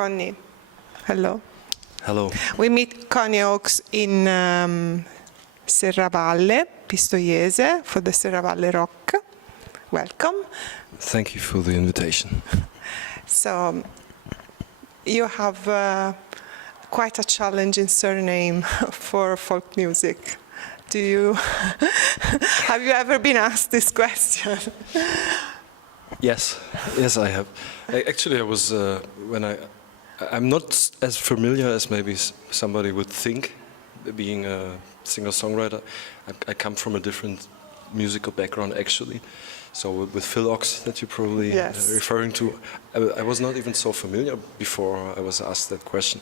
Conny. Hello. Hello. We meet Conny Ochs in Serravalle, Pistoiese, for the Serravalle Rock. Welcome. Thank you for the invitation. So, you have quite a challenging surname for folk music. Do you have you ever been asked this question? Yes, I have. I was I'm not as familiar as maybe somebody would think, being a singer-songwriter. I come from a different musical background, actually. So with Phil Ochs, that you're probably referring to, I was not even so familiar before I was asked that question.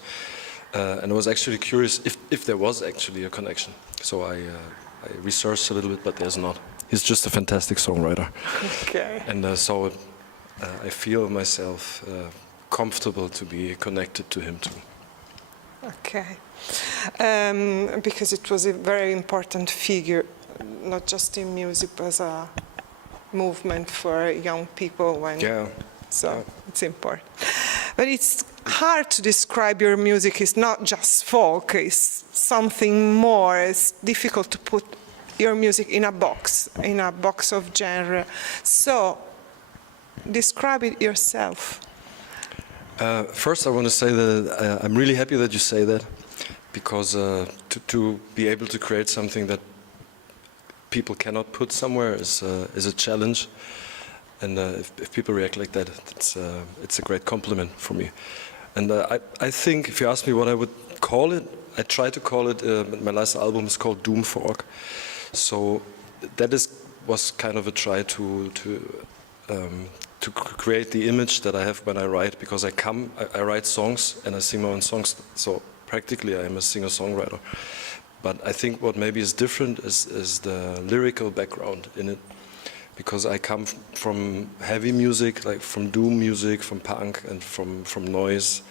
And I was actually curious if there was actually a connection. So I researched a little bit, but there's not. He's just a fantastic songwriter. Okay. And so I feel myself comfortable to be connected to him too. Okay. Because it was a very important figure, not just in music, but as a movement for young people. It's important. But it's hard to describe your music. It's not just folk. It's something more. It's difficult to put your music in a box of genre. So, describe it yourself. First, I want to say that I'm really happy that you say that, because to be able to create something that people cannot put somewhere is a challenge. And if people react like that, it's a great compliment for me. And I think if you ask me what I would call it, I try to call it, my last album is called Doom Folk. So that was kind of a try to create the image that I have when I write, because I write songs and I sing my own songs. So practically I am a singer-songwriter. But I think what maybe is different is the lyrical background in it. Because I come from heavy music, like from doom music, from punk, and from noise.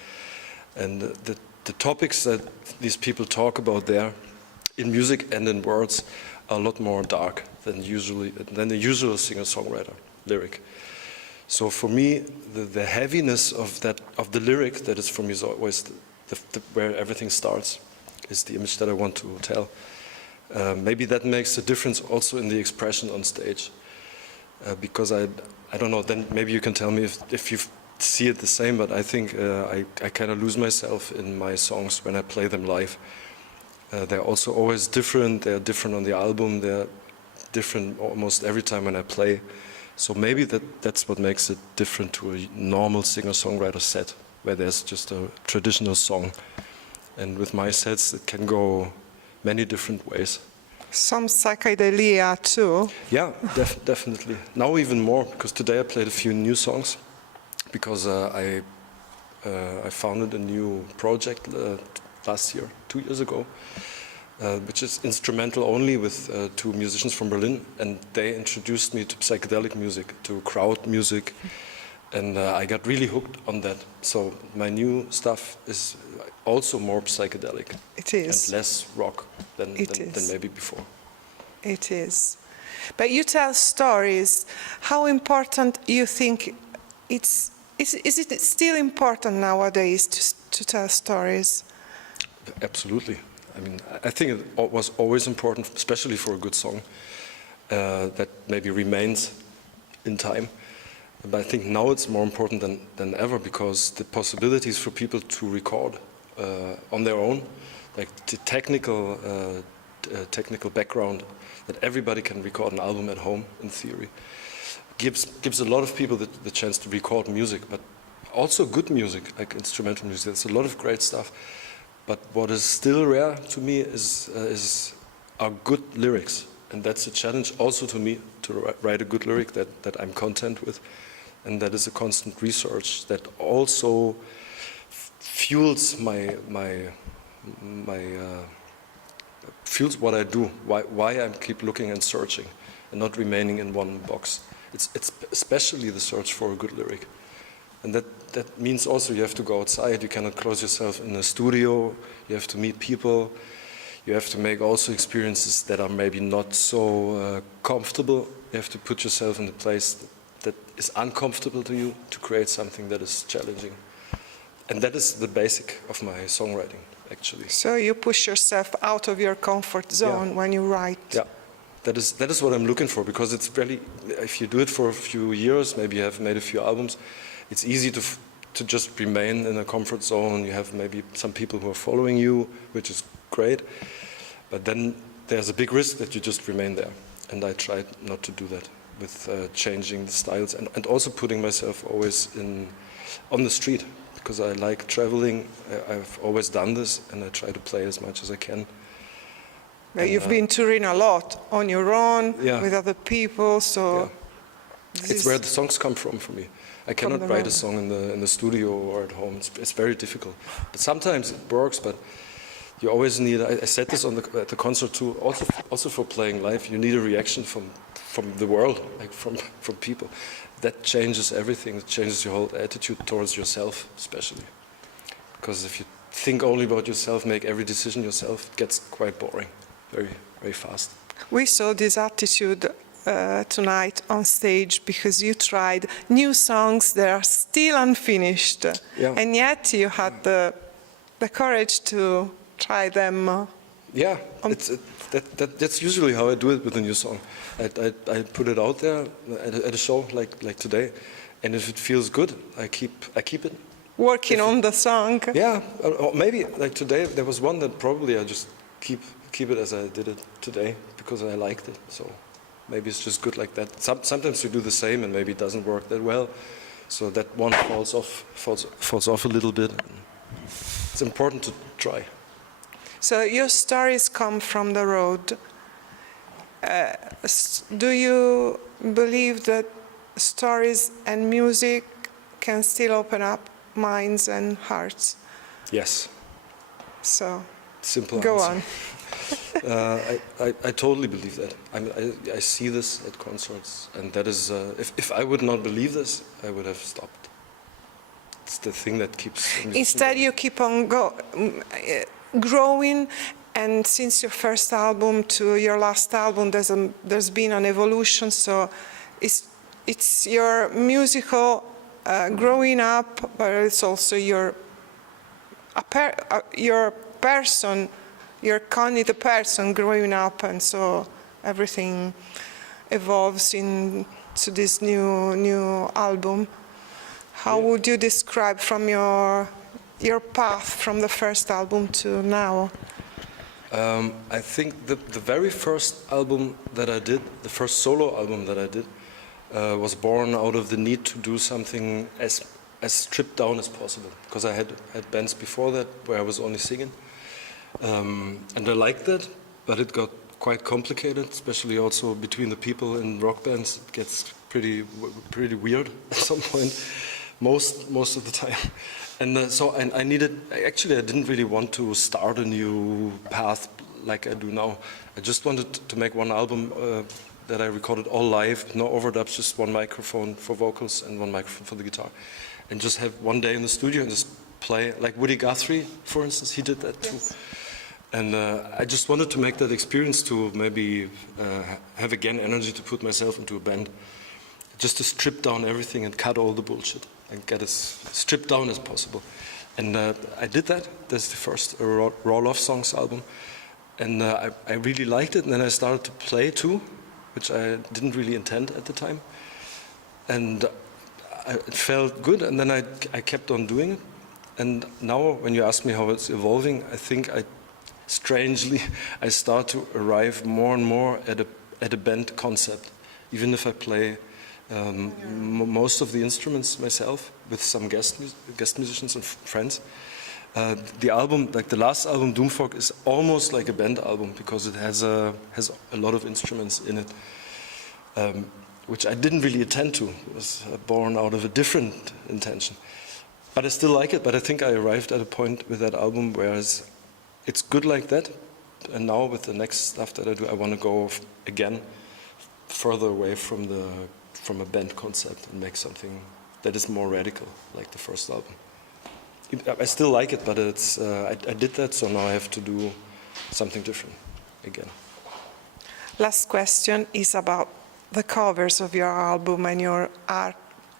And the topics that these people talk about there, in music and in words, are a lot more dark than the usual singer-songwriter lyric. So for me, the heaviness of the lyric that is for me is always where everything starts, is the image that I want to tell. Maybe that makes a difference also in the expression on stage. Because I don't know, then maybe you can tell me if you see it the same, but I think I kind of lose myself in my songs when I play them live. They're also always different. They're different on the album. They're different almost every time when I play. So maybe that's what makes it different to a normal singer-songwriter set, where there's just a traditional song. And with my sets, it can go many different ways. Some psychedelia too. Yeah, definitely. Now even more, because today I played a few new songs, because I founded a new project last year, 2 years ago, which is instrumental only, with 2 musicians from Berlin, and they introduced me to psychedelic music, to crowd music, and I got really hooked on that. So my new stuff is also more psychedelic. It is. And less rock than maybe before. It is. But you tell stories. How important you think is it still important nowadays to tell stories? Absolutely. I mean, I think it was always important, especially for a good song, that maybe remains in time. But I think now it's more important than ever, because the possibilities for people to record on their own, like the technical background, that everybody can record an album at home, in theory, gives a lot of people the chance to record music, but also good music, like instrumental music. There's a lot of great stuff. But what is still rare to me are good lyrics. And that's a challenge also to me, to write a good lyric that I'm content with. And that is a constant research that also fuels fuels what I do, why I keep looking and searching and not remaining in one box. It's especially the search for a good lyric. And that means also you have to go outside. You cannot close yourself in a studio. You have to meet people. You have to make also experiences that are maybe not so comfortable. You have to put yourself in a place that is uncomfortable to you to create something that is challenging. And that is the basic of my songwriting, actually. So you push yourself out of your comfort zone when you write. Yeah, that is what I'm looking for, because it's really, if you do it for a few years, maybe you have made a few albums, it's easy to just remain in a comfort zone. You have maybe some people who are following you, which is great, but then there's a big risk that you just remain there. And I tried not to do that with changing the styles and also putting myself always on the street, because I like traveling. I've always done this, and I try to play as much as I can. You've been touring a lot on your own, Yeah. with other people, so... It's where the songs come from for me. I cannot write a song in the studio or at home. It's very difficult. But sometimes it works, but you always need, I said this at the concert too, also for playing live, you need a reaction from the world, like from people. That changes everything. It changes your whole attitude towards yourself, especially. Because if you think only about yourself, make every decision yourself, it gets quite boring, very, very fast. We saw this attitude tonight on stage, because you tried new songs that are still unfinished. Yeah. And yet you had the courage to try them. Yeah, that's usually how I do it with a new song. I put it out there at a show like today, and if it feels good, I keep it. Working on the song. Yeah, or maybe like today there was one that probably I just keep it as I did it today because I liked it. So maybe it's just good like that. Sometimes you do the same and maybe it doesn't work that well, so that one falls off a little bit. It's important to try. So your stories come from the road. Do you believe that stories and music can still open up minds and hearts? Yes. So, simple go answer. on. I totally believe that. I see this at concerts, and that is, if I would not believe this, I would have stopped. It's the thing that keeps... Instead, you keep on growing, and since your first album to your last album, there's been an evolution. So it's your musical growing up, but it's also your person, your Conny the person growing up, and so everything evolves into this new album. How would you describe from your path from the first album to now? I think the very first album that I did, the first solo album that I did, was born out of the need to do something as stripped down as possible, because I had bands before that where I was only singing, and I liked that, but it got quite complicated, especially also between the people in rock bands. It gets pretty weird at some point, most of the time. And so I needed, actually I didn't really want to start a new path like I do now. I just wanted to make one album that I recorded all live, no overdubs, just one microphone for vocals and one microphone for the guitar. And just have one day in the studio and just play, like Woody Guthrie, for instance, he did that too. Yes. And I just wanted to make that experience to maybe have again energy to put myself into a band. Just to strip down everything and cut all the bullshit and get as stripped down as possible. And I did that. That's the first Raw Love Songs album. And I really liked it. And then I started to play too, which I didn't really intend at the time. And it felt good. And then I kept on doing it. And now when you ask me how it's evolving, I think strangely, I start to arrive more and more at a band concept. Even if I play most of the instruments myself with some guest musicians and friends. The album, like the last album, Doomfog, is almost like a band album because it has a lot of instruments in it, which I didn't really intend to. It was born out of a different intention. But I still like it, but I think I arrived at a point with that album where it's good like that, and now with the next stuff that I do, I want to go again further away from a band concept and make something that is more radical, like the first album. I still like it, but it's I did that, so now I have to do something different again. Last question is about the covers of your album and your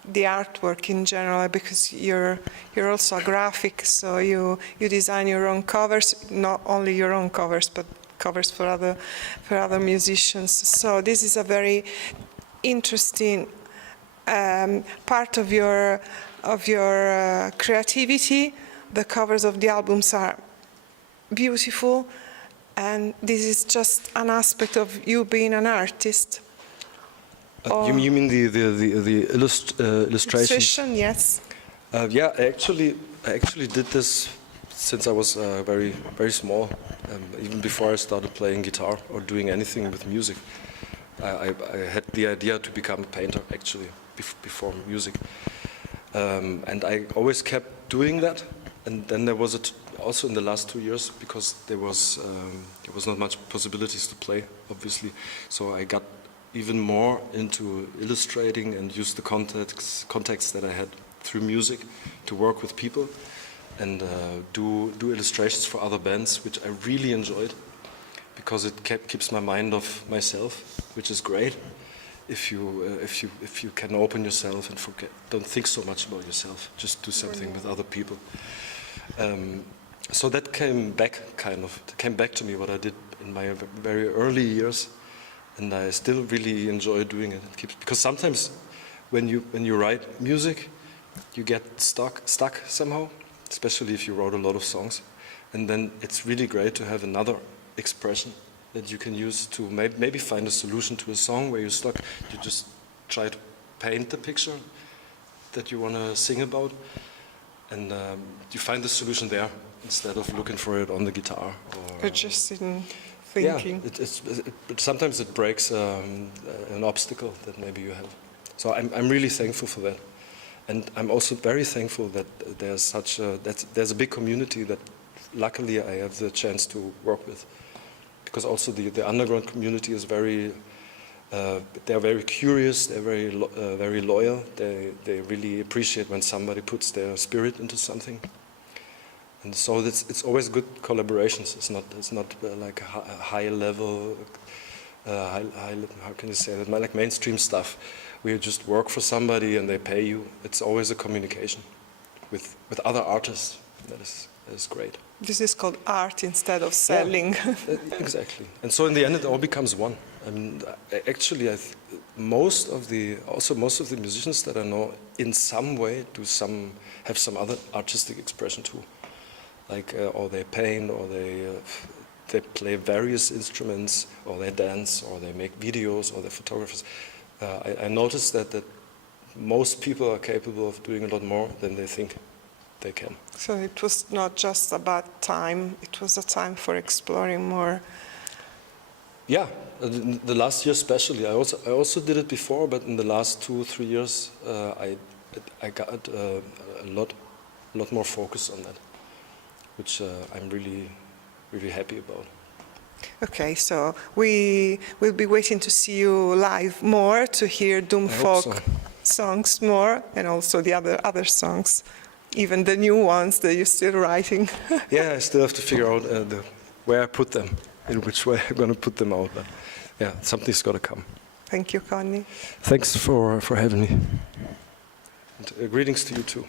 the artwork in general, because you're also a graphic, so you design your own covers, not only your own covers, but covers for other musicians. So this is a very interesting part of your creativity. The covers of the albums are beautiful, and this is just an aspect of you being an artist. You mean the illustration? Yes. Yeah, I actually did this since I was very small, even before I started playing guitar or doing anything with music. I had the idea to become a painter actually before music, and I always kept doing that. And then there was also in the last 2 years, because there was not much possibilities to play, obviously. So I got even more into illustrating and used the contacts that I had through music to work with people and do illustrations for other bands, which I really enjoyed, because it keeps my mind off myself, which is great. If you can open yourself and don't think so much about yourself, just do something with other people. So that came back to me, what I did in my very early years, and I still really enjoy doing it. Because sometimes when you write music, you get stuck somehow, especially if you wrote a lot of songs, and then it's really great to have another expression that you can use to maybe find a solution to a song where you're stuck. You just try to paint the picture that you want to sing about, and you find the solution there instead of looking for it on the guitar. Or just in thinking. Yeah, sometimes it breaks an obstacle that maybe you have. So I'm really thankful for that. And I'm also very thankful that there's a big community that luckily I have the chance to work with. Because also the underground community is they're very curious, they're very loyal. They really appreciate when somebody puts their spirit into something. And so it's always good collaborations. It's not like a high level, how can you say that? Like mainstream stuff. We just work for somebody and they pay you. It's always a communication with other artists. That is great. This is called art instead of selling. Yeah, exactly. And so in the end, it all becomes one. I mean, actually, most of the musicians that I know, in some way, have some other artistic expression too. Like, or they paint, or they play various instruments, or they dance, or they make videos, or they're photographers. I noticed that most people are capable of doing a lot more than they think they can. So it was not just about time, it was a time for exploring more. Yeah, the last year especially. I also did it before, but in the last 2 or 3 years, I got a lot more focus on that, which I'm really, really happy about. Okay, so we will be waiting to see you live more, to hear Doom Folk songs more, and also the other songs, even the new ones that you're still writing. Yeah, I still have to figure out where I put them, in which way I'm going to put them out. But yeah, something's got to come. Thank you, Conny. Thanks for having me. And, greetings to you too.